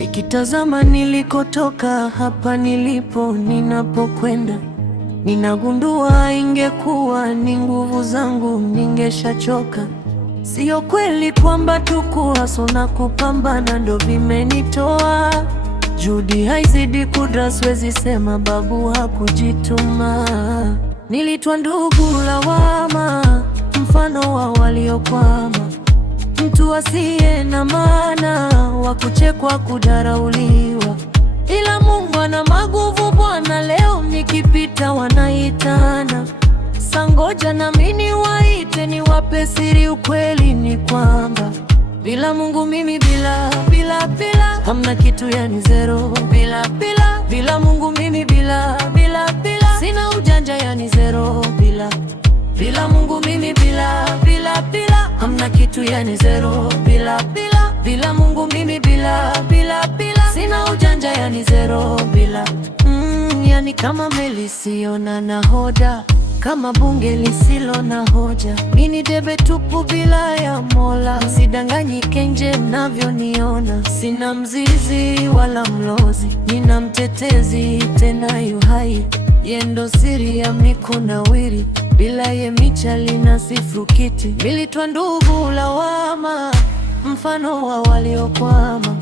Nikitazama nilikotoka, hapa nilipo, ninapokwenda, ninagundua ingekuwa ni nguvu zangu ningeshachoka. Sio kweli kwamba tukuhaso na kupambana ndo vimenitoa. Juhudi haizidi kudra, siwezi sema babu hakujituma. Nilitwa ndugu lawama, mfano wa waliokwama, mtu asiye na maana, wa kuchekwa, kudharauliwa. Ila Mungu ana maguvu Bwana, leo nikipita wanaitana. Sangoja na mimi waite, niwape siri, ukweli ni kwamba bila Mungu mimi bila hamna kitu, yani zero. Bila Mungu mimi bila sina ujanja, yani zero. Bila Mungu mimi bila hamna kitu, yani zero. Bila Mungu mimi bila sina ujanja, yani zero. Yani kama meli isiyo na nahodha, kama bunge lisilo na hoja, mimi debe tupu bila ya Mola. Sidanganyike nje mnavyoniona, sina mzizi wala mlozi, nina mtetezi tena yu hai, yendo siri ya mikunawiri, bila ye michali na sifrukiti. Nilitwa ndugu lawama, mfano wa waliokwama,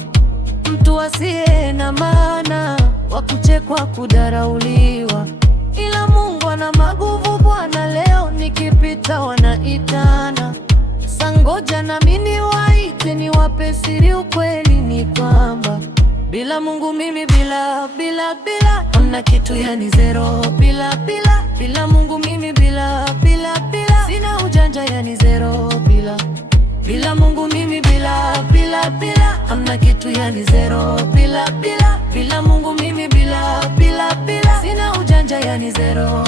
mtu asiye na maana, wa kuchekwa, kudharauliwa. Ila Mungu ana maguvu Bwana, leo nikipita wanaitana. Sangoja na mimi waite, niwape siri, ukweli ni kwamba bila Mungu mimi bila hamna kitu, yani zero. Bila Mungu mimi bila sina ujanja, yani zero. Bila Mungu mimi bila hamna kitu, yani zero. Bila Mungu mimi bila sina ujanja, yani zero.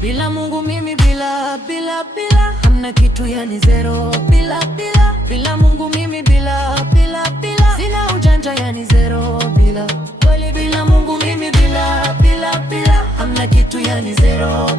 Bila Mungu mimi bila hamna kitu, yani zero. Bila Mungu mimi bila sina ujanja, yani zero. Bila Mungu mimi bila hamna kitu, yani zero.